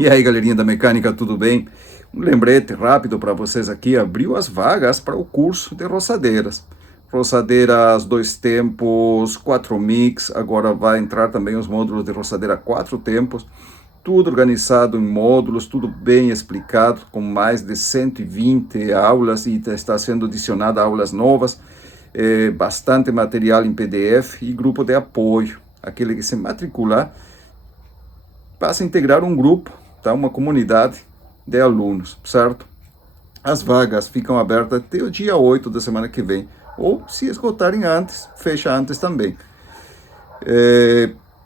E aí, galerinha da mecânica, tudo bem? Um lembrete rápido para vocês aqui, abriu as vagas para o curso de roçadeiras. Roçadeiras 2 tempos, 4 mix, agora vai entrar também os módulos de roçadeira 4 tempos, tudo organizado em módulos, tudo bem explicado, com mais de 120 aulas e está sendo adicionada aulas novas, bastante material em PDF e grupo de apoio. Aquele que se matricular passa a integrar um grupo, tá? Uma comunidade de alunos, certo? As vagas ficam abertas até o dia 8 da semana que vem, ou se esgotarem antes, fecha antes também.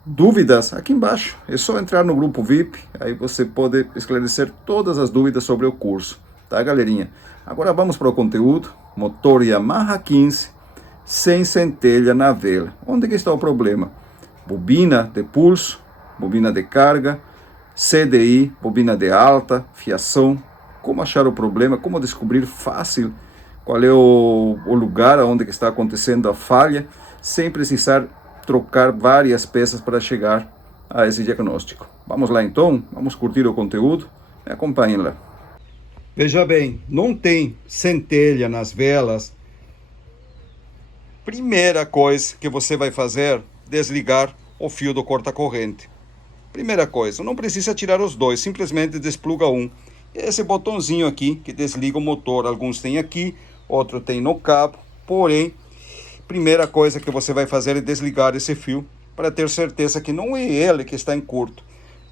Dúvidas? Aqui embaixo, é só entrar no grupo VIP, aí você pode esclarecer todas as dúvidas sobre o curso, tá, galerinha? Agora vamos para o conteúdo. Motor Yamaha 15, sem centelha na vela. Onde que está o problema? Bobina de pulso, bobina de carga, CDI, bobina de alta, fiação. Como achar o problema, como descobrir fácil qual é o lugar onde que está acontecendo a falha, sem precisar trocar várias peças para chegar a esse diagnóstico. Vamos lá então, vamos curtir o conteúdo, me acompanhem lá. Veja bem, não tem centelha nas velas. Primeira coisa que você vai fazer, desligar o fio do corta-corrente. Primeira coisa, não precisa tirar os dois, simplesmente despluga um. Esse botãozinho aqui que desliga o motor, alguns tem aqui, outro tem no cabo, porém, primeira coisa que você vai fazer é desligar esse fio, para ter certeza que não é ele que está em curto.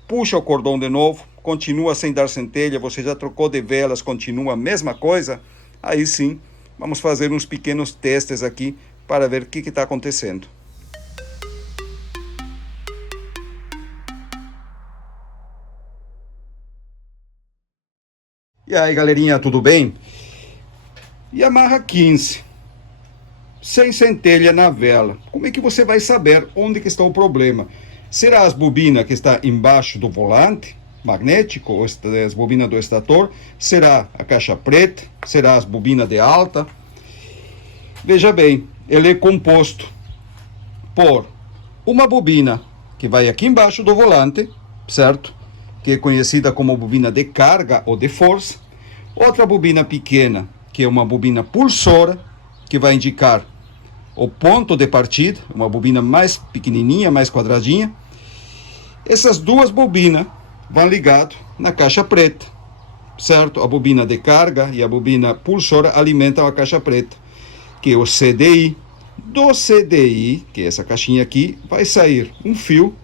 Puxa o cordão de novo, continua sem dar centelha, você já trocou de velas, continua a mesma coisa, aí sim, vamos fazer uns pequenos testes aqui, para ver o que está acontecendo. E aí, galerinha, tudo bem? Yamaha 15, sem centelha na vela. Como é que você vai saber onde que está o problema? Será as bobinas que está embaixo do volante magnético, ou as bobinas do estator? Será a caixa preta? Será as bobinas de alta? Veja bem, ele é composto por uma bobina que vai aqui embaixo do volante, certo? Que é conhecida como bobina de carga ou de força. Outra bobina pequena, que é uma bobina pulsora, que vai indicar o ponto de partida, uma bobina mais pequenininha, mais quadradinha. Essas duas bobinas vão ligadas na caixa preta, certo? A bobina de carga e a bobina pulsora alimentam a caixa preta, que é o CDI. Do CDI, que é essa caixinha aqui, vai sair um fio.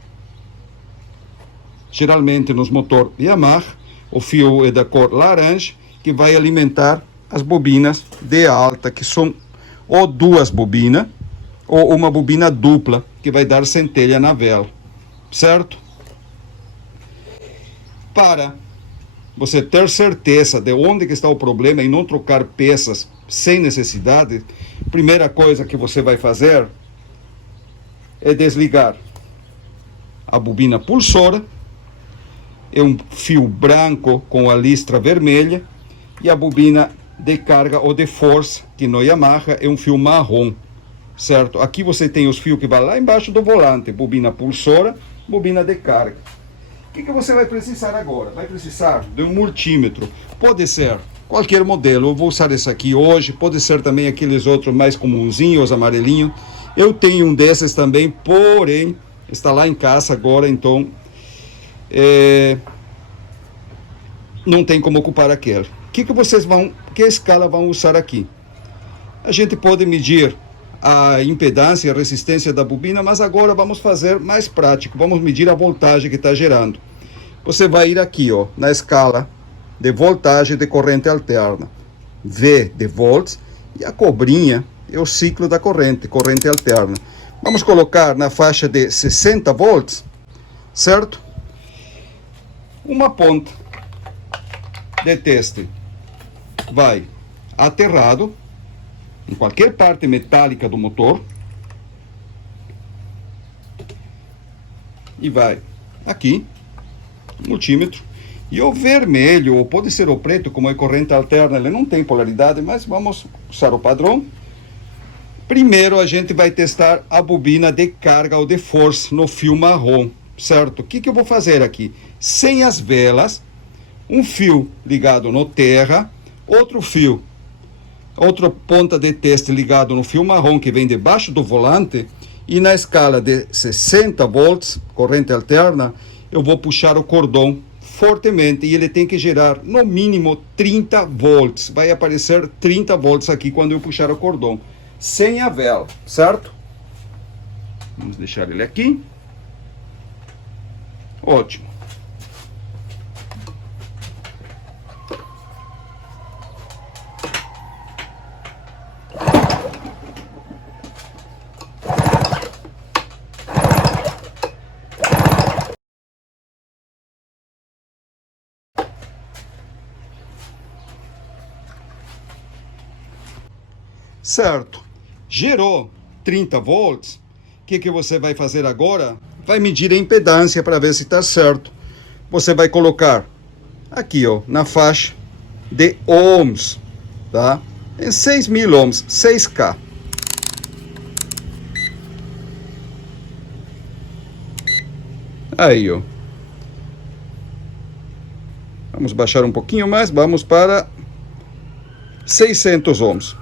Geralmente nos motores Yamaha, o fio é da cor laranja, que vai alimentar as bobinas de alta, que são ou duas bobinas, ou uma bobina dupla, que vai dar centelha na vela, certo? Para você ter certeza de onde que está o problema e não trocar peças sem necessidade, primeira coisa que você vai fazer é desligar a bobina pulsora. É um fio branco com a listra vermelha, e a bobina de carga ou de força, que no Yamaha é um fio marrom, certo? Aqui você tem os fios que vão lá embaixo do volante, bobina pulsora, bobina de carga. O que você vai precisar agora? Vai precisar de um multímetro, pode ser qualquer modelo, eu vou usar esse aqui hoje, pode ser também aqueles outros mais comunzinhos, amarelinhos. Eu tenho um desses também, porém, está lá em casa agora, então não tem como ocupar aquele. Que escala vão usar aqui? A gente pode medir a impedância e a resistência da bobina, mas agora vamos fazer mais prático, vamos medir a voltagem que está gerando. Você vai ir aqui, ó, na escala de voltagem de corrente alterna, V de volts, e a cobrinha é o ciclo da corrente alterna. Vamos colocar na faixa de 60 volts, certo? Uma ponta de teste vai aterrado em qualquer parte metálica do motor e vai aqui, multímetro, e o vermelho, ou pode ser o preto, como é corrente alterna, ele não tem polaridade, mas vamos usar o padrão. Primeiro a gente vai testar a bobina de carga ou de força no fio marrom, certo? O que eu vou fazer aqui? Sem as velas, um fio ligado no terra, outro fio, outra ponta de teste ligado no fio marrom que vem debaixo do volante, e na escala de 60 volts, corrente alterna, eu vou puxar o cordão fortemente e ele tem que gerar no mínimo 30 volts. Vai aparecer 30 volts aqui quando eu puxar o cordão, sem a vela, certo? Vamos deixar ele aqui. Ótimo. Certo, gerou 30 volts, o que você vai fazer agora? Vai medir a impedância para ver se está certo. Você vai colocar aqui, ó, na faixa de ohms, tá? Em 6.000 ohms, 6K. Aí, ó. Vamos baixar um pouquinho mais, vamos para 600 ohms.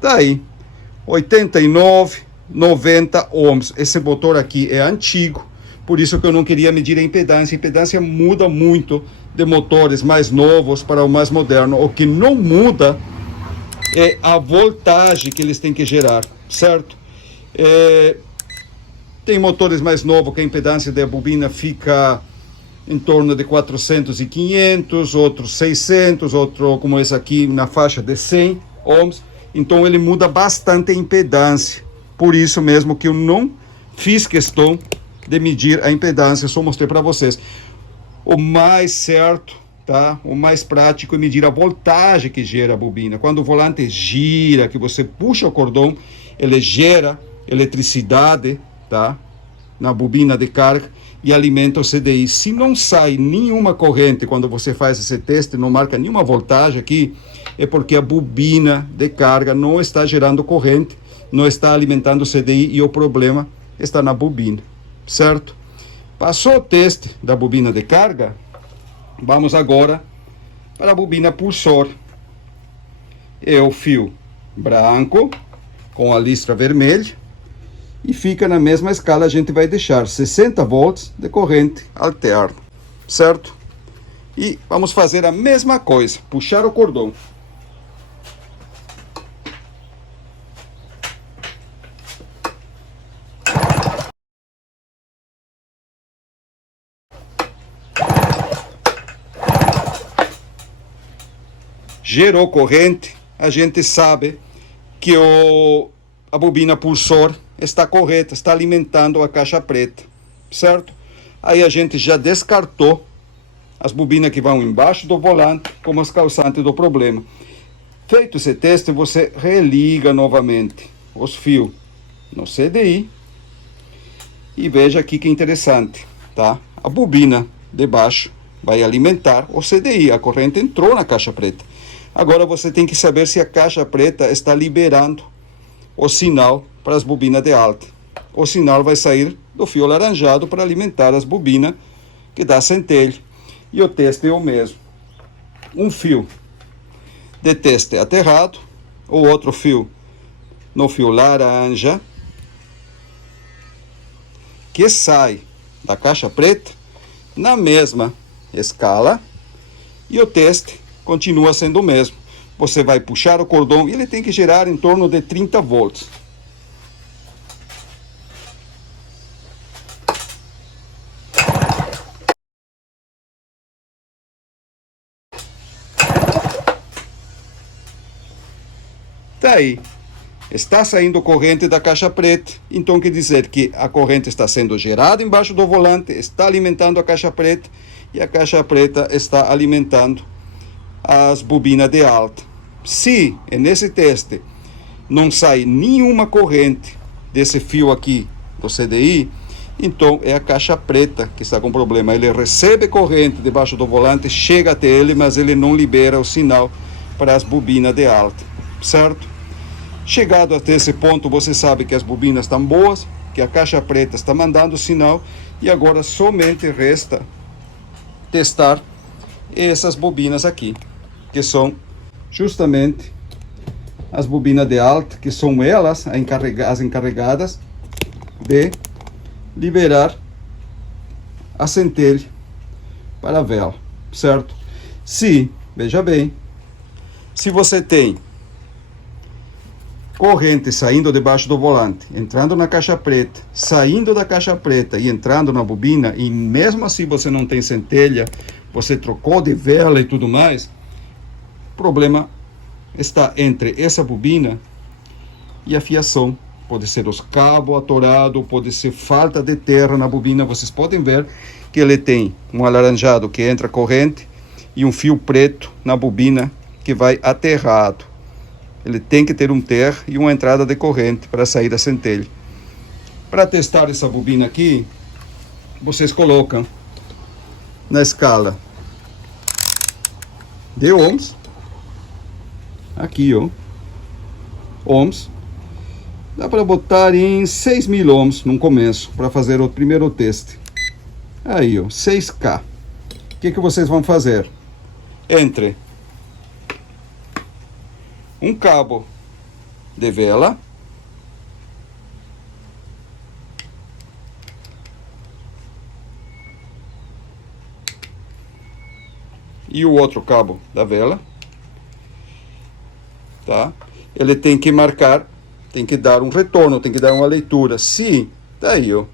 Tá aí, 89, 90 ohms. Esse motor aqui é antigo, por isso que eu não queria medir a impedância. A impedância muda muito de motores mais novos para o mais moderno. O que não muda é a voltagem que eles têm que gerar, certo? Tem motores mais novos que a impedância da bobina fica em torno de 400 e 500, outros 600, outro como esse aqui na faixa de 100 ohms. Então ele muda bastante a impedância. Por isso mesmo que eu não fiz questão de medir a impedância, eu só mostrei para vocês. O mais certo, tá? O mais prático é medir a voltagem que gera a bobina. Quando o volante gira, que você puxa o cordão, ele gera eletricidade, tá? Na bobina de carga e alimenta o CDI. Se não sai nenhuma corrente quando você faz esse teste, não marca nenhuma voltagem aqui, é porque a bobina de carga não está gerando corrente, não está alimentando o CDI e o problema está na bobina, certo? Passou o teste da bobina de carga, vamos agora para a bobina pulsor. É o fio branco com a listra vermelha e fica na mesma escala. A gente vai deixar 60 volts de corrente alterna, certo? E vamos fazer a mesma coisa, puxar o cordão. Gerou corrente, a gente sabe que a bobina pulsor está correta, está alimentando a caixa preta, certo? Aí a gente já descartou as bobinas que vão embaixo do volante como as causantes do problema. Feito esse teste, você religa novamente os fios no CDI e veja aqui que interessante, tá? A bobina de baixo vai alimentar o CDI, a corrente entrou na caixa preta. Agora você tem que saber se a caixa preta está liberando o sinal para as bobinas de alta. O sinal vai sair do fio laranjado para alimentar as bobinas que dá centelha. E o teste é o mesmo. Um fio de teste aterrado, o outro fio no fio laranja, que sai da caixa preta na mesma escala, e o teste continua sendo o mesmo. Você vai puxar o cordão e ele tem que gerar em torno de 30 volts. Tá aí. Está saindo corrente da caixa preta, então quer dizer que a corrente está sendo gerada embaixo do volante, está alimentando a caixa preta e a caixa preta está alimentando as bobinas de alta. Se nesse teste não sai nenhuma corrente desse fio aqui do CDI, então é a caixa preta que está com problema. Ele recebe corrente debaixo do volante, chega até ele, mas ele não libera o sinal para as bobinas de alta, certo? Chegado até esse ponto, você sabe que as bobinas estão boas, que a caixa preta está mandando o sinal e agora somente resta testar essas bobinas aqui, que são justamente as bobinas de alta, que são elas as encarregadas de liberar a centelha para a vela, certo? Veja bem, se você tem corrente saindo debaixo do volante, entrando na caixa preta, saindo da caixa preta e entrando na bobina, e mesmo assim você não tem centelha, você trocou de vela e tudo mais, o problema está entre essa bobina e a fiação. Pode ser os cabos atorados, pode ser falta de terra na bobina. Vocês podem ver que ele tem um alaranjado que entra corrente e um fio preto na bobina que vai aterrado. Ele tem que ter um ter e uma entrada de corrente para sair da centelha. Para testar essa bobina aqui, vocês colocam na escala de ohms, aqui ó, ohms, dá para botar em 6.000 ohms no começo, para fazer o primeiro teste. Aí ó, 6K. O que vocês vão fazer? Entre um cabo de vela e o outro cabo da vela, tá? Ele tem que marcar, tem que dar um retorno, tem que dar uma leitura. Se, daí ó,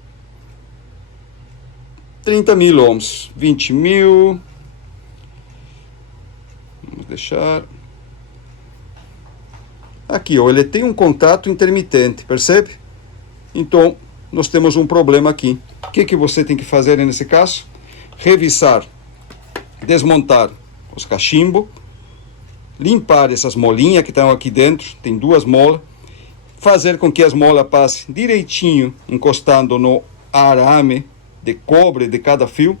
30.000 ohms, 20.000, vamos deixar aqui, ó, ele tem um contato intermitente, percebe? Então, nós temos um problema aqui. O que você tem que fazer nesse caso? Revisar, desmontar os cachimbos, limpar essas molinhas que estão aqui dentro, tem duas molas, fazer com que as molas passem direitinho, encostando no arame de cobre de cada fio,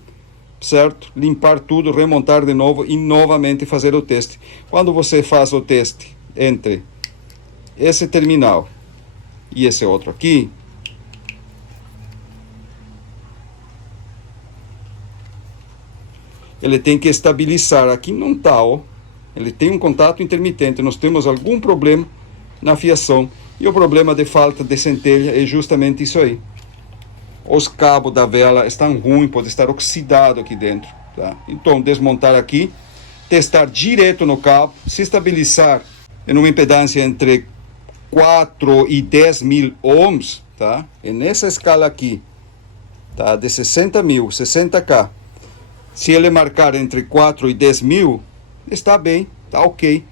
certo? Limpar tudo, remontar de novo e novamente fazer o teste. Quando você faz o teste entre esse terminal e esse outro aqui, ele tem que estabilizar. Aqui não está, ó, ele tem um contato intermitente. Nós temos algum problema na fiação, e o problema de falta de centelha é justamente isso aí. Os cabos da vela estão ruins, pode estar oxidado aqui dentro, tá? Então, desmontar aqui, testar direto no cabo, se estabilizar em uma impedância entre 4 e 10.000 ohms, tá? E nessa escala aqui, tá? De 60.000, 60K. Se ele marcar entre 4 e 10.000, está bem, tá ok.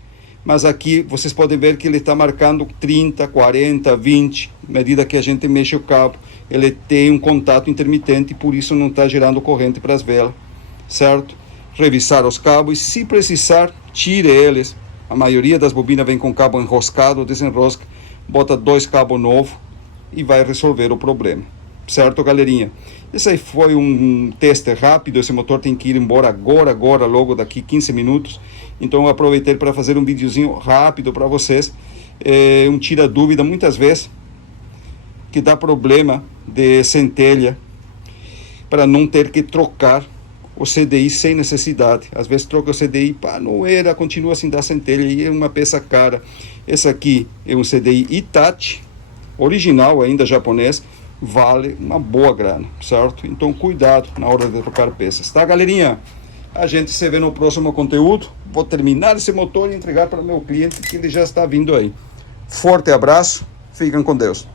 Mas aqui vocês podem ver que ele está marcando 30, 40, 20. À medida que a gente mexe o cabo, ele tem um contato intermitente e por isso não está gerando corrente para as velas, certo? Revisar os cabos e, se precisar, tire eles. A maioria das bobinas vem com cabo enroscado, desenrosca, bota 2 cabos novos e vai resolver o problema. Certo, galerinha? Esse aí foi um teste rápido. Esse motor tem que ir embora agora, logo daqui 15 minutos. Então eu aproveitei para fazer um videozinho rápido para vocês. Um tira dúvida muitas vezes que dá problema de centelha, para não ter que trocar o CDI sem necessidade. Às vezes troca o CDI, pá, não era, continua sem dar centelha e é uma peça cara. Esse aqui é um CDI Hitachi, original ainda, japonês, vale uma boa grana, certo? Então cuidado na hora de trocar peças, tá, galerinha? A gente se vê no próximo conteúdo. Vou terminar esse motor e entregar para o meu cliente, que ele já está vindo aí. Forte abraço, fiquem com Deus.